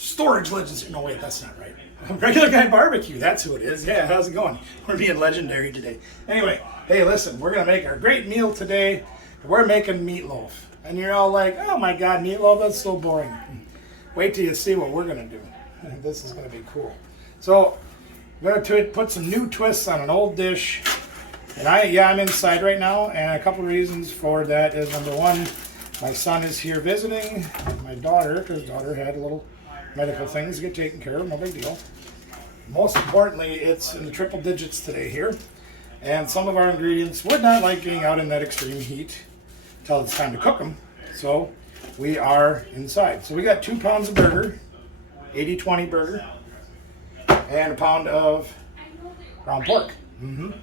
Storage Legends. No, wait, that's not right. Regular Guy Barbecue. That's who it is. Yeah, how's it going? We're being legendary today. Anyway, hey, listen, we're going to make our great meal today. We're making meatloaf. And you're all like, oh my God, meatloaf, that's so boring. Wait till you see what we're going to do. This is going to be cool. So, I'm going to put some new twists on an old dish. And I'm inside right now, and a couple of reasons for that is, number one, my son is here visiting my daughter, because daughter had a little medical things to get taken care of, no big deal. Most importantly, it's in the triple digits today here, and some of our ingredients would not like getting out in that extreme heat until it's time to cook them, so we are inside. So we got 2 pounds of burger, 80-20 burger, and a pound of ground pork. And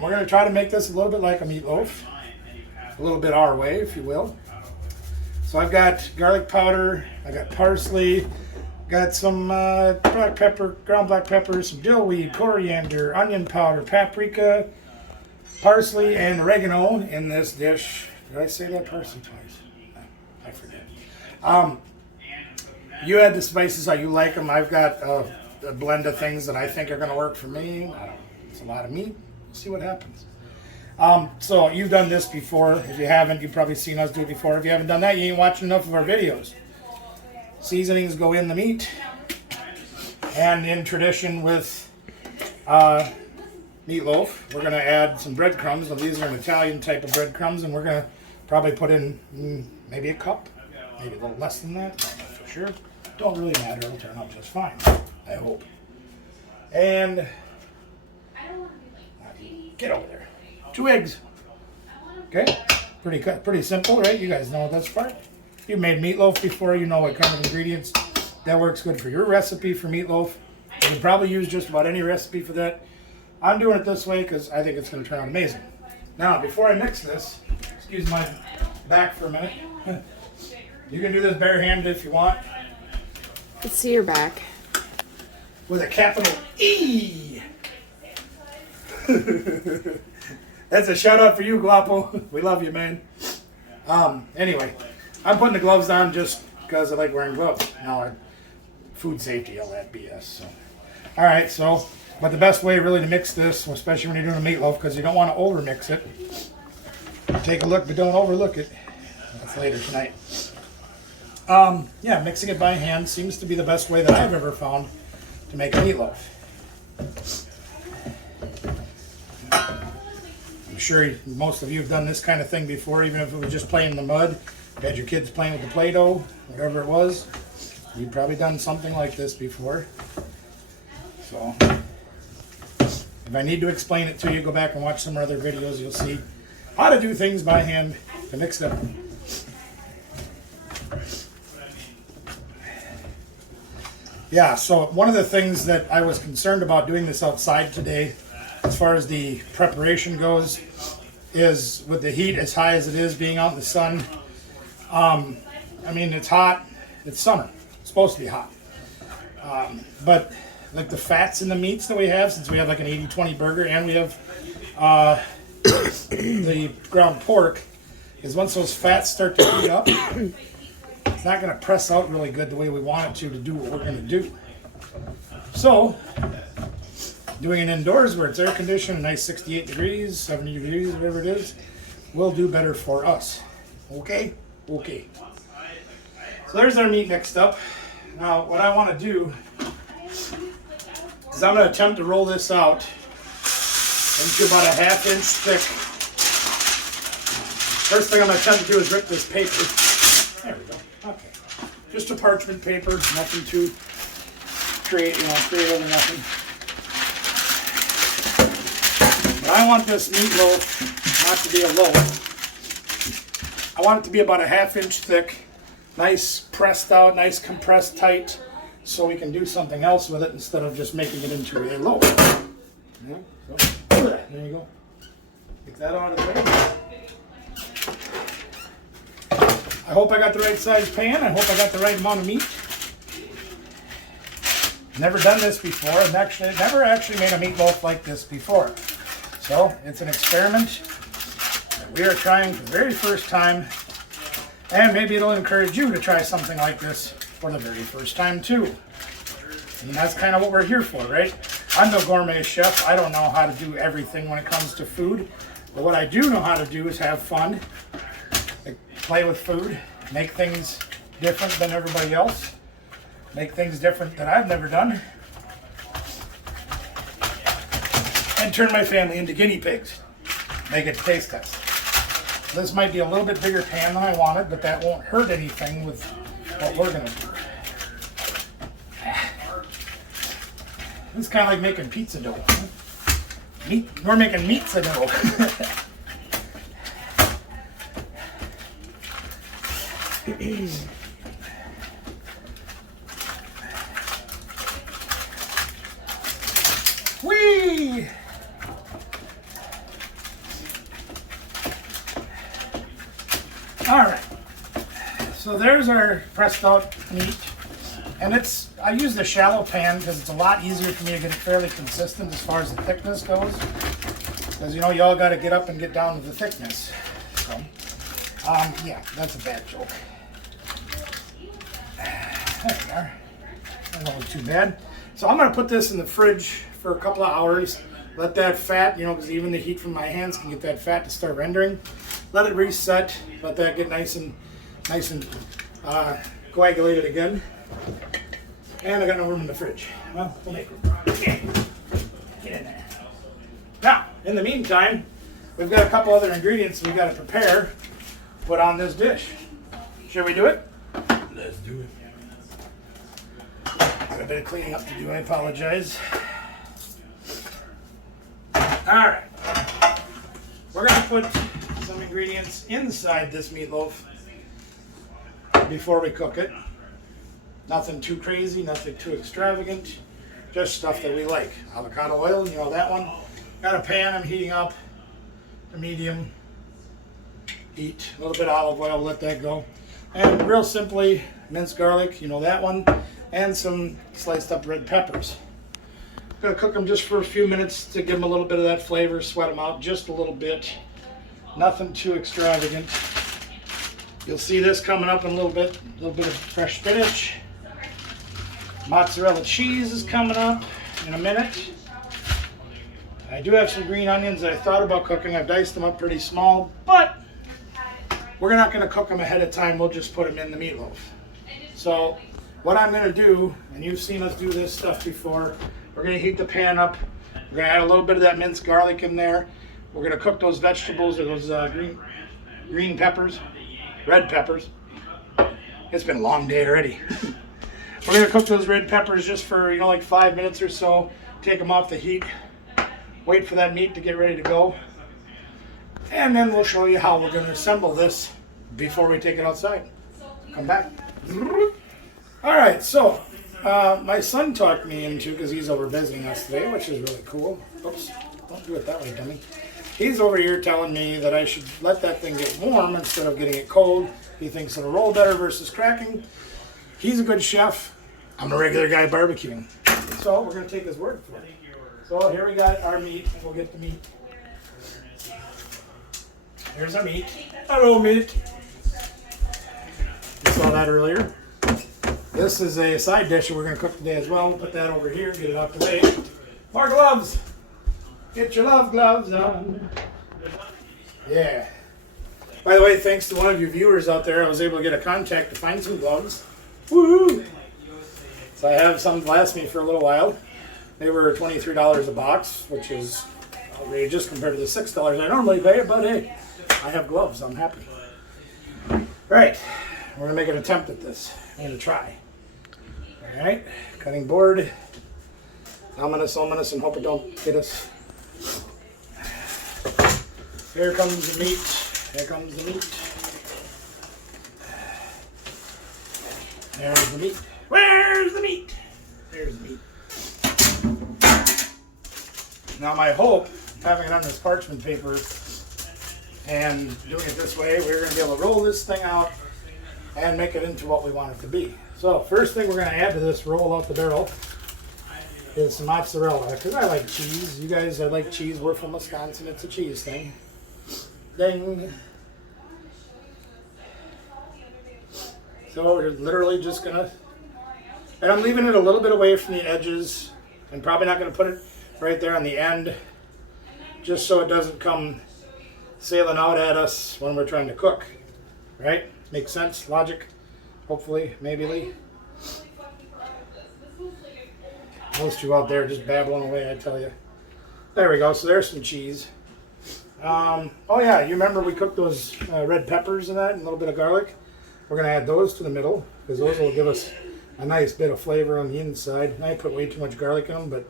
we're going to try to make this a little bit like a meatloaf, a little bit our way, if you will. So I've got garlic powder, I got parsley, got some black pepper, ground black pepper, some dill weed, coriander, onion powder, paprika, parsley, and oregano in this dish. Did I say that parsley twice? I forget. You add the spices how you like them. I've got a blend of things that I think are going to work for me. It's a lot of meat. See what happens. So you've done this before. If you haven't, you've probably seen us do it before. If you haven't done that, you ain't watching enough of our videos. Seasonings go in the meat. And in tradition with meatloaf, we're going to add some breadcrumbs. Now, these are an Italian type of breadcrumbs, and we're going to probably put in maybe a cup, maybe a little less than that, not for sure. Don't really matter. It'll turn out just fine, I hope. And get over there. 2 eggs. Okay? Pretty simple, right? You guys know this part. You've made meatloaf before, you know what kind of ingredients that works good for your recipe for meatloaf. You can probably use just about any recipe for that. I'm doing it this way because I think it's going to turn out amazing. Now, before I mix this, excuse my back for a minute. You can do this barehanded if you want. Let's see your back. With a capital E. That's a shout out for you, Guapo. We love you, man. Anyway, I'm putting the gloves on just because I like wearing gloves. Now, food safety, all that BS. So. All right, so, but the best way really to mix this, especially when you're doing a meatloaf, because you don't want to over mix it. Take a look, but don't overlook it. That's later tonight. Yeah, mixing it by hand seems to be the best way that I've ever found to make a meatloaf. I'm sure most of you have done this kind of thing before, even if it was just playing in the mud. You had your kids playing with the Play-Doh, whatever it was. You've probably done something like this before. So, if I need to explain it to you, go back and watch some other videos. You'll see how to do things by hand to mix it up. Yeah, so one of the things that I was concerned about doing this outside today, as far as the preparation goes, is with the heat as high as it is, being out in the sun. I mean, it's hot. It's summer. It's supposed to be hot. But like the fats in the meats that we have, since we have like an 80-20 burger and we have the ground pork, is once those fats start to heat up, it's not going to press out really good the way we want it to do what we're going to do. So, doing it indoors where it's air conditioned, nice 68 degrees, 70 degrees, whatever it is, will do better for us. Okay? Okay. So there's our meat mixed up. Now, what I want to do is I'm going to attempt to roll this out into about a 1/2 inch thick. First thing I'm going to attempt to do is rip this paper. There we go. Okay. Just a parchment paper, nothing to create over nothing. But I want this meatloaf not to be a loaf. I want it to be about a 1/2 inch thick, nice pressed out, nice compressed tight, so we can do something else with it instead of just making it into a loaf. Yeah, so, there you go. Get that out of the way. I hope I got the right size pan. I hope I got the right amount of meat. Never done this before. I've never actually made a meatloaf like this before. So it's an experiment that we are trying for the very first time. And maybe it'll encourage you to try something like this for the very first time too. And that's kind of what we're here for, right? I'm no gourmet chef. I don't know how to do everything when it comes to food. But what I do know how to do is have fun, like play with food, make things different than everybody else, make things different that I've never done, and turn my family into guinea pigs. Make it a taste test. This might be a little bit bigger pan than I wanted, but that won't hurt anything with what we're going to do. It's kind of like making pizza dough. We're making pizza dough. Whee! All right. So there's our pressed out meat. And I use the shallow pan because it's a lot easier for me to get it fairly consistent as far as the thickness goes. Because, you know, y'all got to get up and get down to the thickness. So, yeah, that's a bad joke. There we are. That wasn't too bad. So I'm going to put this in the fridge for a couple of hours. Let that fat, you know, because even the heat from my hands can get that fat to start rendering. Let it reset. Let that get nice and coagulated again. And I got no room in the fridge. Well, we'll make room. Get in there. Now, in the meantime, we've got a couple other ingredients we've got to prepare, put on this dish. Shall we do it? Let's do it. Got a bit of cleaning up to do, I apologize. Alright. We're going to put some ingredients inside this meatloaf before we cook it. Nothing too crazy, nothing too extravagant, just stuff that we like. Avocado oil, you know that one. Got a pan I'm heating up to medium heat. A little bit of olive oil, let that go. And real simply, minced garlic, you know that one. And some sliced up red peppers. Gonna cook them just for a few minutes to give them a little bit of that flavor, sweat them out just a little bit. Nothing too extravagant. You'll see this coming up in a little bit of fresh spinach. Mozzarella cheese is coming up in a minute. I do have some green onions that I thought about cooking. I've diced them up pretty small, but we're not going to cook them ahead of time. We'll just put them in the meatloaf. So what I'm going to do, and you've seen us do this stuff before, we're going to heat the pan up. We're going to add a little bit of that minced garlic in there. We're going to cook those vegetables or those green peppers, red peppers. It's been a long day already. We're going to cook those red peppers just for, you know, like 5 minutes or so. Take them off the heat. Wait for that meat to get ready to go. And then we'll show you how we're going to assemble this before we take it outside. Come back. All right, so my son talked me into, because he's over visiting us today, which is really cool. Oops, don't do it that way, dummy. He's over here telling me that I should let that thing get warm instead of getting it cold. He thinks it'll roll better versus cracking. He's a good chef. I'm a regular guy barbecuing. So we're going to take his word for it. So here we got our meat. We'll get the meat. Here's our meat. Hello, meat. You saw that earlier. This is a side dish that we're going to cook today as well. We'll put that over here, get it out the way. More gloves. Get your love gloves on. Yeah. By the way, thanks to one of you viewers out there, I was able to get a contact to find some gloves. Woo! So I have some that last me for a little while. They were $23 a box, which is outrageous compared to the $6 I normally pay, but hey, I have gloves. I'm happy. Right, we're going to make an attempt at this. I'm going to try. All right, cutting board. Ominous, and hope it don't hit us. Here comes the meat. Here comes the meat. There's the meat. Where's the meat? There's the meat. Now my hope, having it on this parchment paper and doing it this way, we're going to be able to roll this thing out and make it into what we want it to be. So first thing we're going to add to this roll out the barrel is some mozzarella, because I like cheese. You guys are like cheese. We're from Wisconsin. It's a cheese thing. Ding. So we're literally just going to And I'm leaving it a little bit away from the edges. And probably not going to put it right there on the end, just so it doesn't come sailing out at us when we're trying to cook. Right? Makes sense? Logic? Hopefully, maybe, Lee. Most of you out there just babbling away, I tell you. There we go. So there's some cheese. Oh yeah, you remember we cooked those red peppers and that, and a little bit of garlic? We're going to add those to the middle, because those will give us a nice bit of flavor on the inside. I put way too much garlic in them, but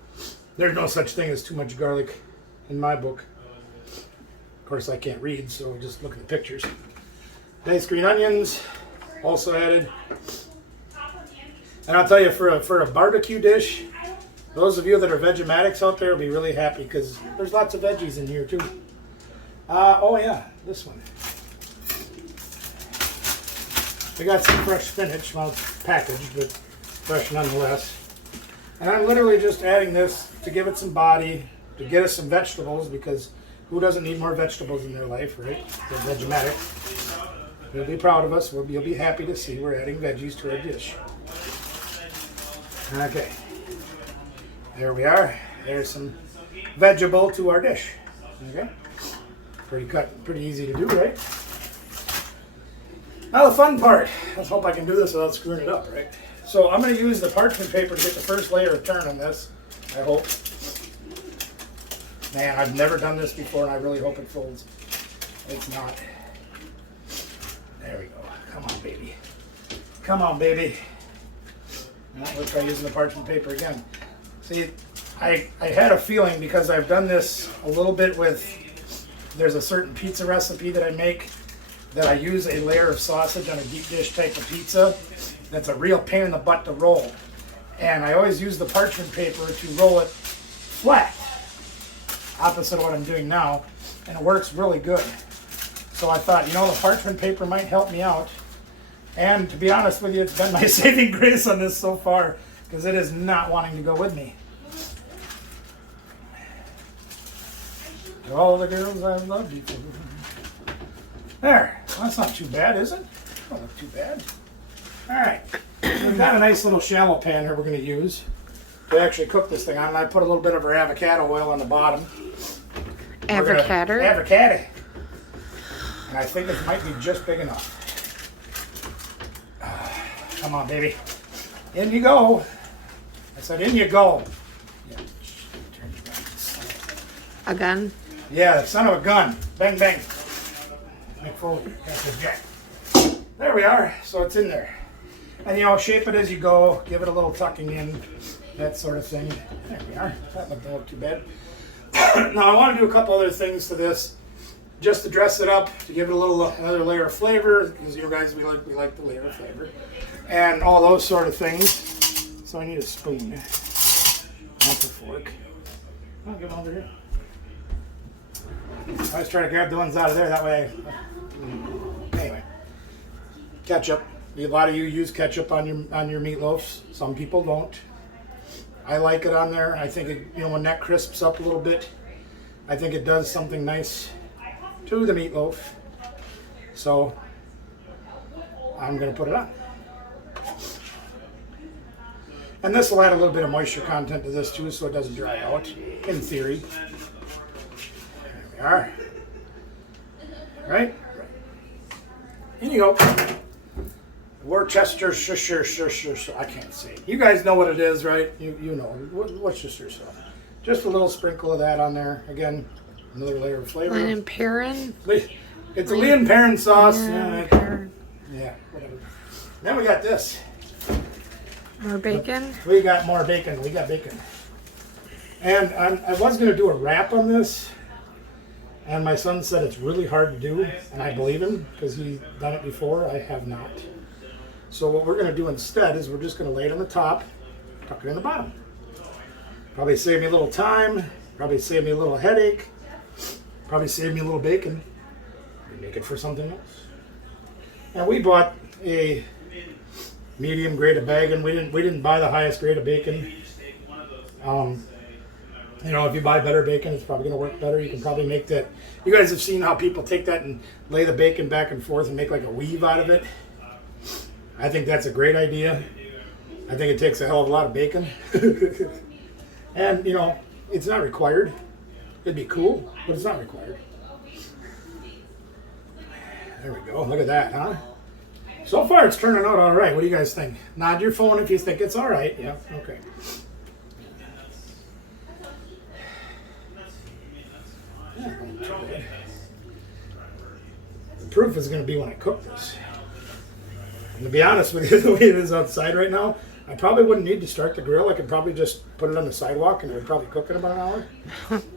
there's no such thing as too much garlic in my book. Of course, I can't read, so just look at the pictures. Nice green onions, also added. And I'll tell you, for a barbecue dish, those of you that are Vegematics out there will be really happy, because there's lots of veggies in here too. Oh yeah, this one. We got some fresh spinach, well, it's packaged, but fresh nonetheless. And I'm literally just adding this to give it some body, to get us some vegetables, because who doesn't need more vegetables in their life, right? The Vegematics. You'll be proud of us. You'll be happy to see we're adding veggies to our dish. Okay. There we are. There's some vegetable to our dish. Okay. Pretty easy to do, right? Now the fun part. Let's hope I can do this without screwing it up, right? So I'm going to use the parchment paper to get the first layer of turn on this. I hope. Man, I've never done this before, and I really hope it folds. It's not. There we go. Come on, baby. Come on, baby. Now, we'll try using the parchment paper again. See, I had a feeling, because I've done this a little bit with, there's a certain pizza recipe that I make that I use a layer of sausage on a deep dish type of pizza. That's a real pain in the butt to roll. And I always use the parchment paper to roll it flat, opposite of what I'm doing now, and it works really good. So I thought, the parchment paper might help me out. And to be honest with you, it's been my saving grace on this so far, because it is not wanting to go with me. To all the girls I've loved you. There. Well, that's not too bad, is it? Don't look too bad. All right. We've got a nice little shallow pan here we're going to use to actually cook this thing on. And I put a little bit of our avocado oil on the bottom. Avocado? Avocado. And I think it might be just big enough. Come on, baby. In you go. I said, in you go. Yeah. A gun? Yeah, son of a gun. Bang, bang. McFoley. That's his jack. There we are. So it's in there. And, shape it as you go. Give it a little tucking in. That sort of thing. There we are. That doesn't look too bad. Now, I want to do a couple other things to this. Just to dress it up, to give it another layer of flavor, because you guys, we like the layer of flavor, and all those sort of things. So I need a spoon, not a fork. I'll get over here. I was trying to grab the ones out of there, that way. Anyway, ketchup. A lot of you use ketchup on your meatloafs. Some people don't. I like it on there. I think it, when that crisps up a little bit, I think it does something nice to the meatloaf. So I'm going to put it on. And this will add a little bit of moisture content to this too, so it doesn't dry out, in theory. There we are. Right? In you go. Worcestershire. I can't say it. You guys know what it is, right? You know. Worcestershire sauce. Just a little sprinkle of that on there. Again, another layer of flavor. Lemon Perrin? It's a Lee & Perrin sauce. Yeah, Whatever. Then we got this. More bacon? We got more bacon. We got bacon. And I was going to do a wrap on this. And my son said it's really hard to do. And I believe him, because he's done it before. I have not. So what we're going to do instead is we're just going to lay it on the top, tuck it in the bottom. Probably save me a little time. Probably save me a little headache. Probably save me a little bacon. Make it for something else. And we bought a medium grade of bacon. We didn't buy the highest grade of bacon. If you buy better bacon, it's probably going to work better. You can probably make that. You guys have seen how people take that and lay the bacon back and forth and make like a weave out of it. I think that's a great idea. I think it takes a hell of a lot of bacon. And, you know, it's not required. It'd be cool, but it's not required. There we go. Look at that, huh? So far, it's turning out all right. What do you guys think? Nod your phone if you think it's all right. Yeah, okay. Yeah, not too bad. The proof is going to be when I cook this. And to be honest with you, the way it is outside right now, I probably wouldn't need to start the grill. I could probably just put it on the sidewalk and it would probably cook in about an hour.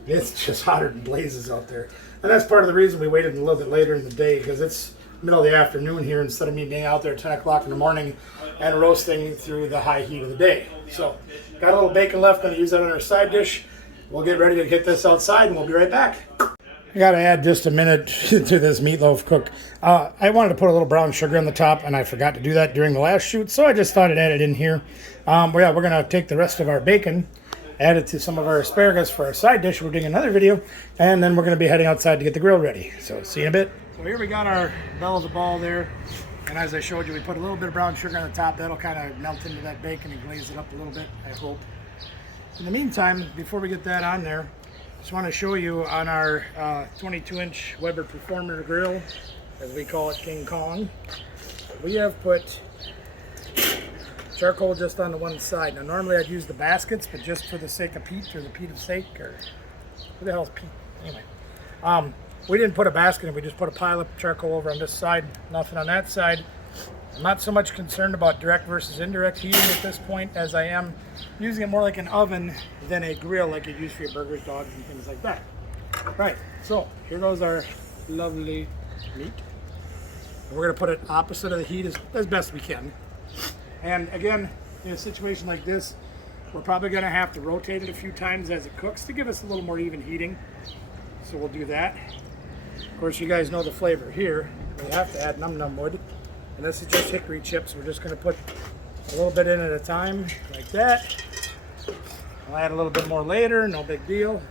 It's just hotter than blazes out there. And that's part of the reason we waited a little bit later in the day, because it's middle of the afternoon here instead of me being out there at 10 o'clock in the morning and roasting through the high heat of the day. So, got a little bacon left, going to use that on our side dish. We'll get ready to get this outside and we'll be right back. I got to add just a minute to this meatloaf cook. I wanted to put a little brown sugar on the top, and I forgot to do that during the last shoot, so I just thought I'd add it in here. But yeah, we're going to take the rest of our bacon, add it to some of our asparagus for our side dish. We're doing another video, and then we're going to be heading outside to get the grill ready. So see you in a bit. So here we got our bell of the ball there, and as I showed you, we put a little bit of brown sugar on the top. That'll kind of melt into that bacon and glaze it up a little bit, I hope. In the meantime, before we get that on there, just want to show you on our 22-inch Weber Performer grill, as we call it, King Kong, we have put charcoal just on the one side. Now normally I'd use the baskets, but just for the sake of Pete, or the Pete of sake, or who the hell is Pete? Anyway, we didn't put a basket in, we just put a pile of charcoal over on this side, nothing on that side. I'm not so much concerned about direct versus indirect heating at this point, as I am using it more like an oven than a grill like you use for your burgers, dogs, and things like that. Right, so here goes our lovely meat. We're going to put it opposite of the heat as best we can. And again, in a situation like this, we're probably going to have to rotate it a few times as it cooks to give us a little more even heating. So we'll do that. Of course, you guys know the flavor here. We have to add num num wood. And this is just hickory chips. We're just going to put a little bit in at a time, like that. I'll add a little bit more later, no big deal.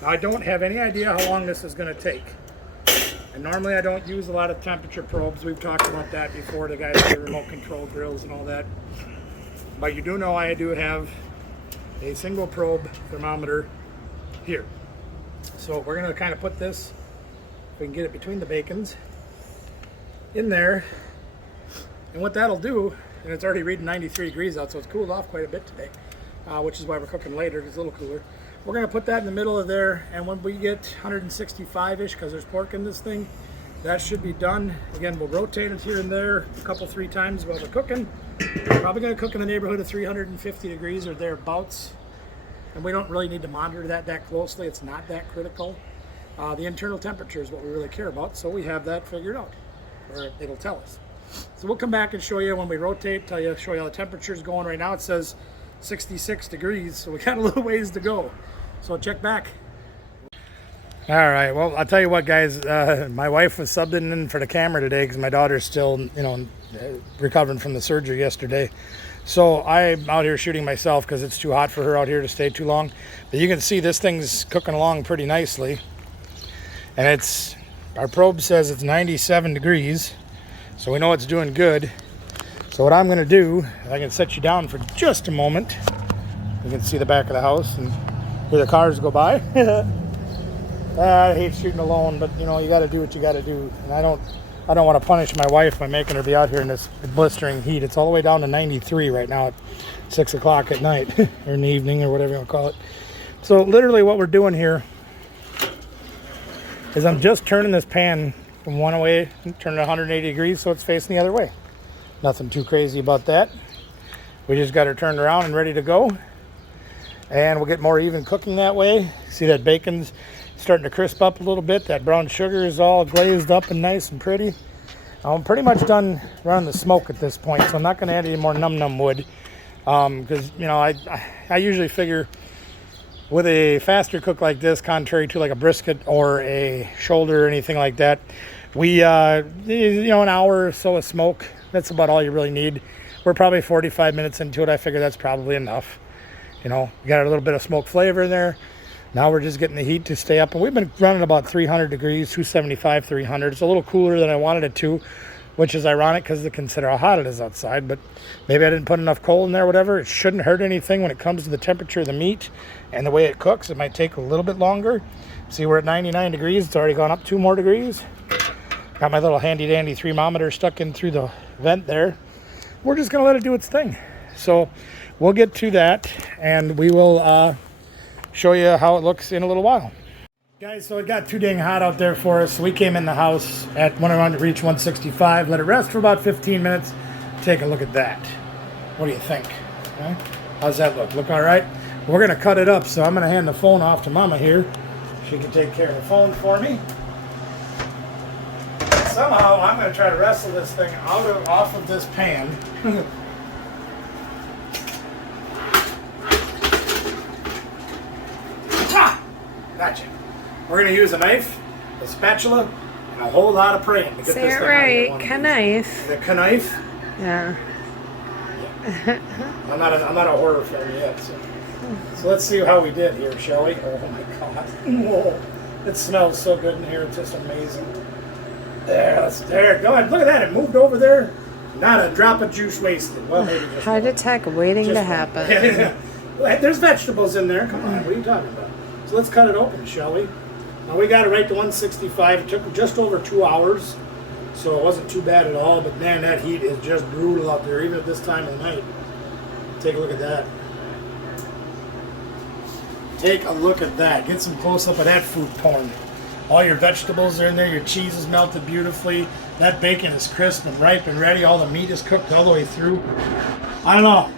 Now, I don't have any idea how long this is going to take. And normally I don't use a lot of temperature probes. We've talked about that before, the guys with the remote control grills and all that. But you do know I do have a single probe thermometer here. So we're going to kind of put this, if we can get it between the bacons, in there. And what that'll do, and it's already reading 93 degrees out, so it's cooled off quite a bit today, which is why we're cooking later, it's a little cooler. We're going to put that in the middle of there, and when we get 165-ish, because there's pork in this thing, that should be done. Again, we'll rotate it here and there a couple, 3 times while we're cooking. We're probably going to cook in the neighborhood of 350 degrees or thereabouts, and we don't really need to monitor that closely. It's not that critical. The internal temperature is what we really care about, so we have that figured out, or it'll tell us. So we'll come back and show you when we rotate, show you how the temperature is going. Right now it says 66 degrees, so we got a little ways to go. So check back. All right, well, I'll tell you what, guys, my wife was subbing in for the camera today because my daughter's still, recovering from the surgery yesterday. So I'm out here shooting myself because it's too hot for her out here to stay too long. But you can see this thing's cooking along pretty nicely. And our probe says it's 97 degrees. So we know it's doing good. So what I'm going to do, I can set you down for just a moment. You can see the back of the house and hear the cars go by. I hate shooting alone, but you got to do what you got to do. And I don't want to punish my wife by making her be out here in this blistering heat. It's all the way down to 93 right now at 6 o'clock at night, or in the evening, or whatever you want to call it. So literally what we're doing here is I'm just turning this pan from one way, turning it 180 degrees so it's facing the other way. Nothing too crazy about that. We just got her turned around and ready to go. And we'll get more even cooking that way. See that bacon's starting to crisp up a little bit. That brown sugar is all glazed up and nice and pretty. I'm pretty much done running the smoke at this point, so I'm not going to add any more num num wood. Because, I usually figure with a faster cook like this, contrary to like a brisket or a shoulder or anything like that, we, an hour or so of smoke, that's about all you really need. We're probably 45 minutes into it. I figure that's probably enough. You got a little bit of smoke flavor in there. Now we're just getting the heat to stay up. And we've been running about 300 degrees, 275, 300. It's a little cooler than I wanted it to. which is ironic because they consider how hot it is outside, but maybe I didn't put enough coal in there, whatever. It shouldn't hurt anything when it comes to the temperature of the meat and the way it cooks. It might take a little bit longer. See, we're at 99 degrees. It's already gone up 2 more degrees. Got my little handy dandy thermometer stuck in through the vent there. We're just gonna let it do its thing. So we'll get to that and we will show you how it looks in a little while. Guys, so it got too dang hot out there for us. So we came in the house at when I wanted to reach 165, let it rest for about 15 minutes. Take a look at that. What do you think? Okay. How's that look? Look all right? We're gonna cut it up, so I'm gonna hand the phone off to Mama here. She can take care of the phone for me. Somehow I'm gonna try to wrestle this thing off of this pan. Gotcha. We're going to use a knife, a spatula, and a whole lot of praying to get Say this it thing right. out. Knife. The knife. Yeah. I'm not a horror film yet, so let's see how we did here, shall we? Oh my God! Whoa. It smells so good in here. It's just amazing. There. Go ahead. Look at that. It moved over there. Not a drop of juice wasted. Well, maybe just Heart one. attack waiting to happen. There's vegetables in there. Come on. What are you talking about? So let's cut it open, shall we? Now we got it right to 165. It took just over 2 hours, so it wasn't too bad at all. But man, that heat is just brutal out there, even at this time of the night. Take a look at that. Take a look at that. Get some close up of that food porn. All your vegetables are in there. Your cheese is melted beautifully. That bacon is crisp and ripe and ready. All the meat is cooked all the way through. I don't know.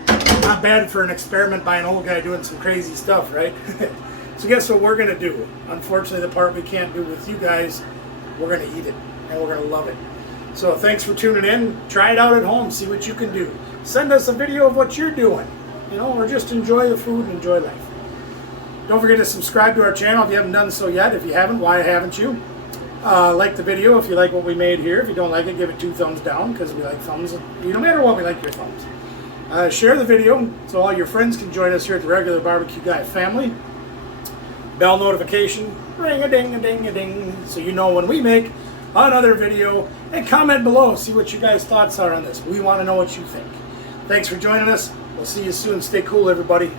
Not bad for an experiment by an old guy doing some crazy stuff, right? So guess what we're going to do? Unfortunately, the part we can't do with you guys, we're going to eat it, and we're going to love it. So thanks for tuning in. Try it out at home. See what you can do. Send us a video of what you're doing, or just enjoy the food and enjoy life. Don't forget to subscribe to our channel if you haven't done so yet. If you haven't, why haven't you? Like the video if you like what we made here. If you don't like it, give it 2 thumbs down because we like thumbs. No matter what, we like your thumbs. Share the video so all your friends can join us here at the Regular Barbecue Guy family. Bell notification, ring-a-ding-a-ding-a-ding, so you know when we make another video. And comment below, see what you guys' thoughts are on this. We want to know what you think. Thanks for joining us. We'll see you soon. Stay cool, everybody.